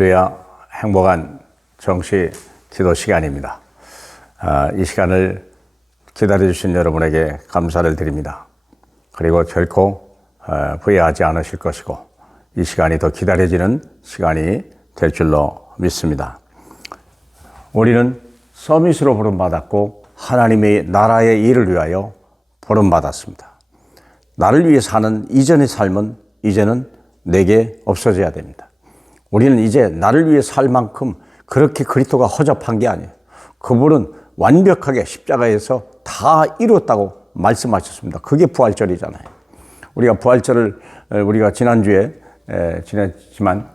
할렐루야, 행복한 정시 기도 시간입니다. 이 시간을 기다려주신 여러분에게 감사를 드립니다. 그리고 결코 후회하지 않으실 것이고 이 시간이 더 기다려지는 시간이 될 줄로 믿습니다. 우리는 서밋으로 부름받았고 하나님의 나라의 일을 위하여 부름받았습니다. 나를 위해 사는 이전의 삶은 이제는 내게 없어져야 됩니다. 우리는 이제 나를 위해 살 만큼 그렇게 그리스도가 허접한 게 아니에요. 그분은 완벽하게 십자가에서 다 이루었다고 말씀하셨습니다. 그게 부활절이잖아요. 우리가 부활절을 우리가 지난주에 지냈지만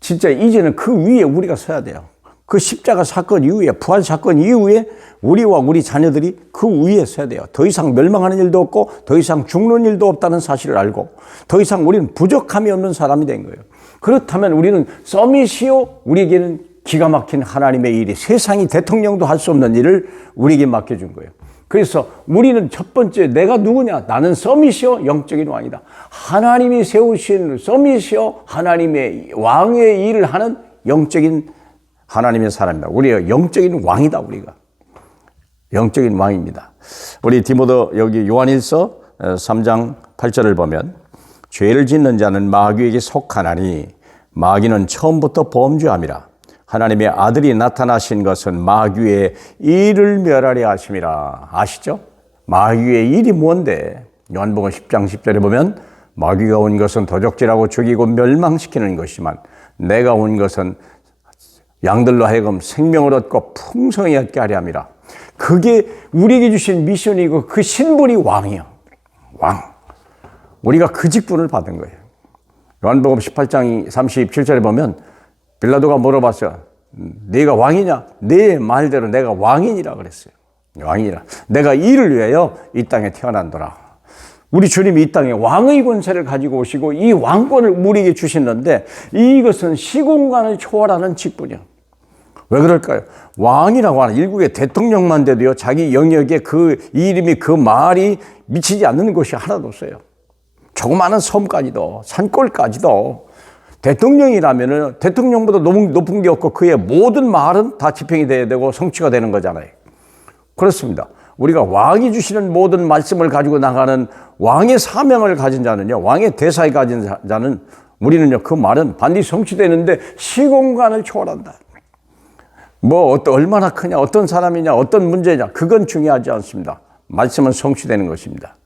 진짜 이제는 그 위에 우리가 서야 돼요. 그 십자가 사건 이후에, 부활 사건 이후에 우리와 우리 자녀들이 그 위에 서야 돼요. 더 이상 멸망하는 일도 없고 더 이상 죽는 일도 없다는 사실을 알고 더 이상 우리는 부족함이 없는 사람이 된 거예요. 그렇다면 우리는 서밋이요, 우리에게는 기가 막힌 하나님의 일이, 세상이 대통령도 할 수 없는 일을 우리에게 맡겨준 거예요. 그래서 우리는 첫 번째, 내가 누구냐? 나는 서밋이요, 영적인 왕이다. 하나님이 세우신 서밋이요, 하나님의 왕의 일을 하는 영적인 하나님의 사람이다. 우리가 영적인 왕이다. 우리가 영적인 왕입니다. 우리 디모데 여기 요한일서 3장 8절을 보면 죄를 짓는 자는 마귀에게 속하나니 마귀는 처음부터 범죄함이라. 하나님의 아들이 나타나신 것은 마귀의 일을 멸하려 하심이라. 아시죠? 마귀의 일이 뭔데? 요한복음 10장 10절에 보면 마귀가 온 것은 도적질하고 죽이고 멸망시키는 것이지만 내가 온 것은 양들로 하여금 생명을 얻고 풍성히 얻게 하려 함이라. 그게 우리에게 주신 미션이고 그 신분이 왕이에요. 왕. 우리가 그 직분을 받은 거예요. 요한복음 18장 37절에 보면 빌라도가 물어봤어요. 네가 왕이냐? 네 말대로 내가 왕이니라 그랬어요. 왕이라. 내가 이를 위하여 이 땅에 태어난도라. 우리 주님이 이 땅에 왕의 권세를 가지고 오시고 이 왕권을 우리에게 주시는데 이것은 시공간을 초월하는 직분이에요. 왜 그럴까요? 왕이라고 하는 일국의 대통령만 돼도요, 자기 영역에 그 이름이, 그 말이 미치지 않는 곳이 하나도 없어요. 조그마한 섬까지도, 산골까지도 대통령이라면은 대통령보다 너무 높은 게 없고 그의 모든 말은 다 집행이 돼야 되고 성취가 되는 거잖아요. 그렇습니다. 우리가 왕이 주시는 모든 말씀을 가지고 나가는 왕의 사명을 가진 자는요, 왕의 대사에 가진 자는 우리는요, 그 말은 반드시 성취되는데 시공간을 초월한다. 얼마나 크냐, 어떤 사람이냐, 어떤 문제냐, 그건 중요하지 않습니다. 말씀은 성취되는 것입니다.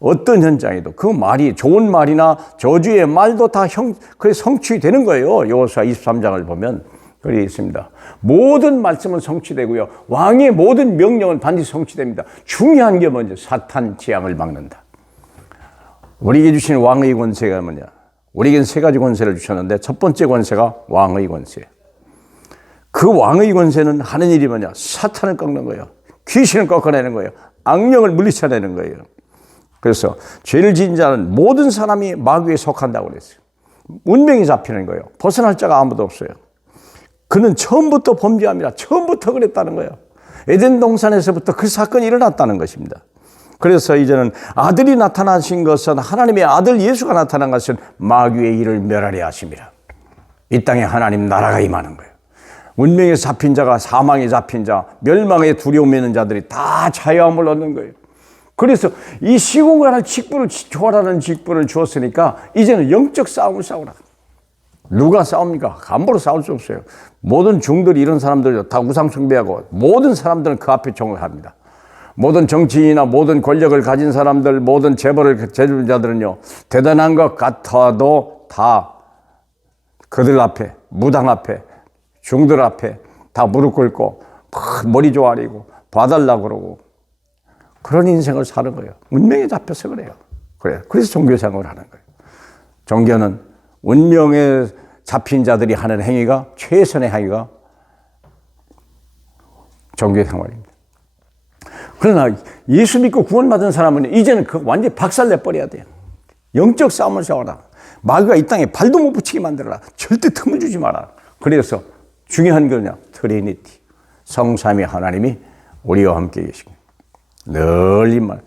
어떤 현장에도 그 말이 좋은 말이나 저주의 말도 다 성취되는 거예요. 여호수아 23장을 보면 그리 있습니다. 모든 말씀은 성취되고요. 왕의 모든 명령은 반드시 성취됩니다. 중요한 게 먼저 사탄 재앙을 막는다. 우리에게 주신 왕의 권세가 뭐냐? 우리에게는 세 가지 권세를 주셨는데 첫 번째 권세가 왕의 권세. 그 왕의 권세는 하는 일이 뭐냐? 사탄을 꺾는 거예요. 귀신을 꺾어내는 거예요. 악령을 물리쳐내는 거예요. 그래서 죄를 지은 자는 모든 사람이 마귀에 속한다고 그랬어요. 운명이 잡히는 거예요. 벗어날 자가 아무도 없어요. 그는 처음부터 범죄함이라. 처음부터 그랬다는 거예요. 에덴 동산에서부터 그 사건이 일어났다는 것입니다. 그래서 이제는 아들이 나타나신 것은, 하나님의 아들 예수가 나타난 것은 마귀의 일을 멸하려 하심이라. 이 땅에 하나님 나라가 임하는 거예요. 운명에 잡힌 자가, 사망에 잡힌 자, 멸망에 두려움 있는 자들이 다 자유함을 얻는 거예요. 그래서 이 시공간을 직분을 초월하는 직분을 주었으니까 이제는 영적 싸움을 싸우라. 누가 싸웁니까? 함부로 싸울 수 없어요. 모든 종들이, 이런 사람들 다 우상 숭배하고 모든 사람들은 그 앞에 종을 모든 정치인이나 모든 권력을 가진 사람들, 모든 재벌을 재주는 자들은요, 대단한 것 같아도 다 그들 앞에, 무당 앞에, 종들 앞에 다 무릎 꿇고 머리 조아리고 봐달라고 그러고 그런 인생을 사는 거예요. 운명에 잡혀서 그래요. 그래서 종교생활을 하는 거예요. 종교는 운명에 잡힌 자들이 하는 행위가, 최선의 행위가 종교생활입니다. 그러나 예수 믿고 구원받은 사람은 이제는 완전히 박살내버려야 돼요. 영적 싸움을 싸워라. 마귀가 이 땅에 발도 못 붙이게 만들어라. 절대 틈을 주지 마라. 그래서 중요한 거냐? 트리니티. 성삼위 하나님이 우리와 함께 계십니다. 널리만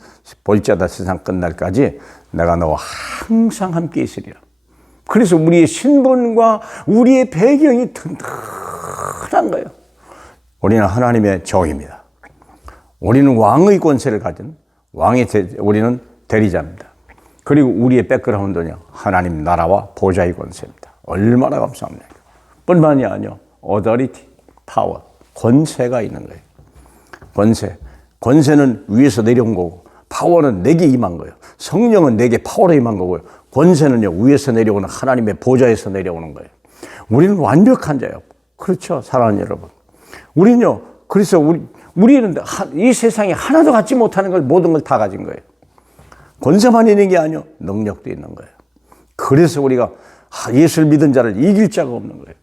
볼자다 세상 끝날까지 내가 너와 항상 함께 있으리라. 그래서 우리의 신분과 우리의 배경이 튼튼한 거예요. 우리는 하나님의 종입니다. 우리는 왕의 권세를 가진 우리는 대리자입니다. 그리고 우리의 백그라운드는 하나님 나라와 보좌의 권세입니다. 얼마나 감사합니까? 뿐만이 아니요, 어더리티, 파워, 권세가 있는 거예요. 권세는 위에서 내려온 거고, 파워는 내게 임한 거예요. 성령은 내게 파워로 임한 거고요. 권세는요, 위에서 내려오는 하나님의 보좌에서 내려오는 거예요. 우리는 완벽한 자예요. 그렇죠, 사랑하는 여러분. 우리는요, 그래서 우리는 이 세상에 하나도 갖지 못하는 걸 모든 걸 다 가진 거예요. 권세만 있는 게 아니요, 능력도 있는 거예요. 그래서 우리가 예수를 믿은 자를 이길 자가 없는 거예요.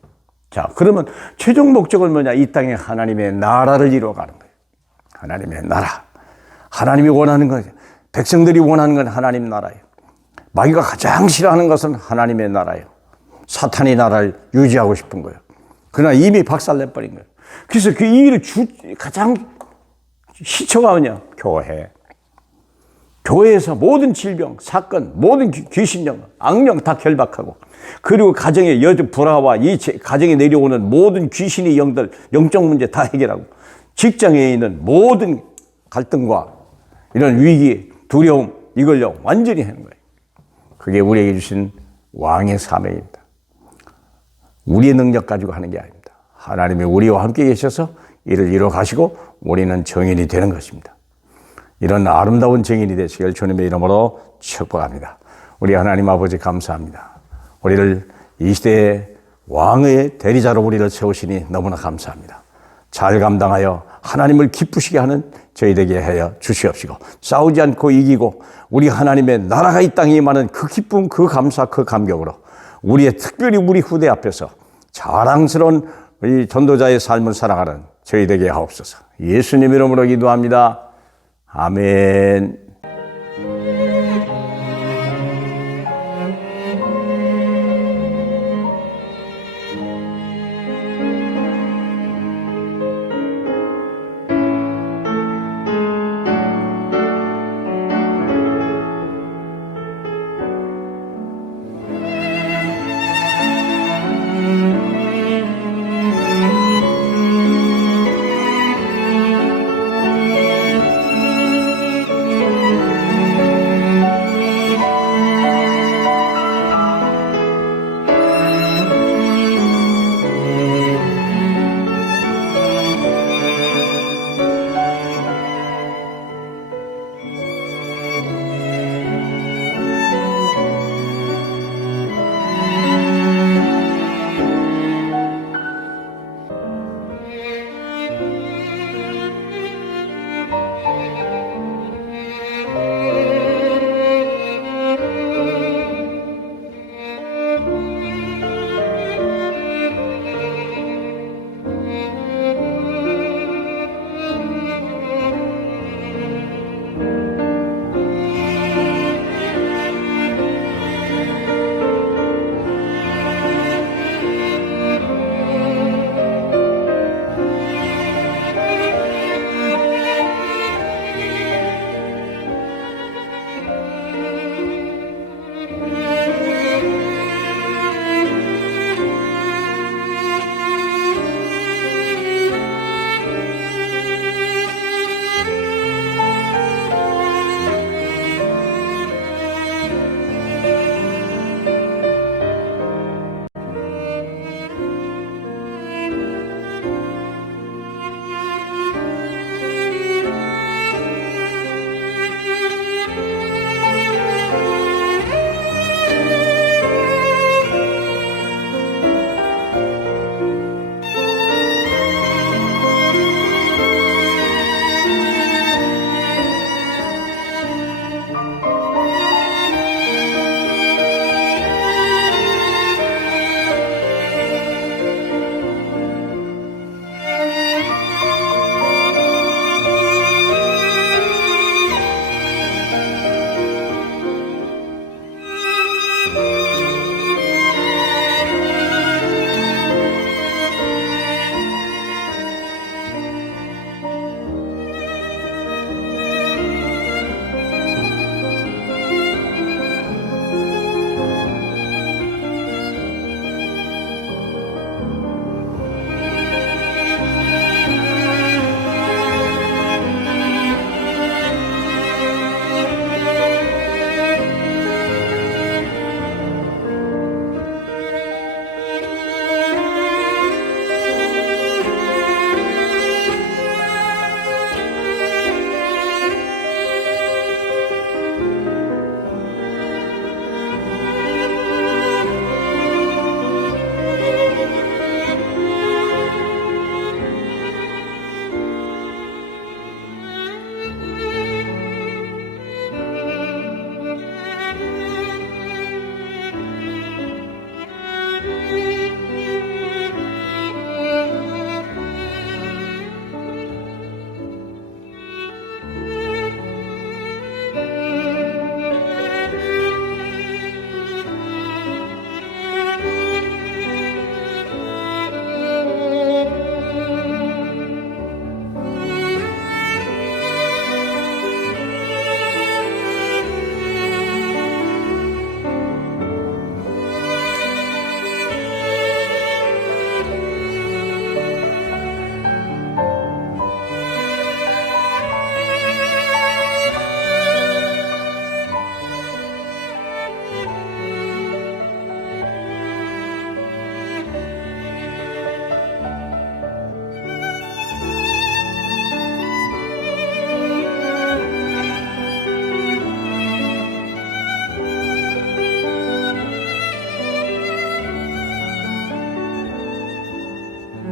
자, 그러면 최종 목적은 뭐냐? 이 땅에 하나님의 나라를 이루어가는 거예요. 하나님의 나라. 하나님이 원하는 것, 백성들이 원하는 건 하나님 나라예요. 마귀가 가장 싫어하는 것은 하나님의 나라예요. 사탄의 나라를 유지하고 싶은 거예요. 그러나 이미 박살내버린 거예요. 그래서 그 일을 가장 시초가 뭐냐? 교회. 교회에서 모든 질병, 사건, 모든 귀신령, 악령 다 결박하고, 그리고 가정의 불화와 이 가정에 내려오는 모든 귀신의 영들, 영적 문제 다 해결하고, 직장에 있는 모든 갈등과 이런 위기, 두려움, 이걸요 완전히 하는 거예요. 그게 우리에게 주신 왕의 사명입니다. 우리의 능력 가지고 하는 게 아닙니다. 하나님이 우리와 함께 계셔서 이를 이루어 가시고 우리는 정인이 되는 것입니다. 이런 아름다운 정인이 되시길 주님의 이름으로 축복합니다. 우리 하나님 아버지 감사합니다. 우리를 이 시대의 왕의 대리자로 우리를 세우시니 너무나 감사합니다. 잘 감당하여 하나님을 기쁘시게 하는 저희 되게 하여 주시옵시고, 싸우지 않고 이기고 우리 하나님의 나라가 이 땅에 임하는 그 기쁨, 그 감사, 그 감격으로 특별히 우리 후대 앞에서 자랑스러운 이 전도자의 삶을 살아가는 저희 되게 하옵소서. 예수님 이름으로 기도합니다. 아멘.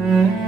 음.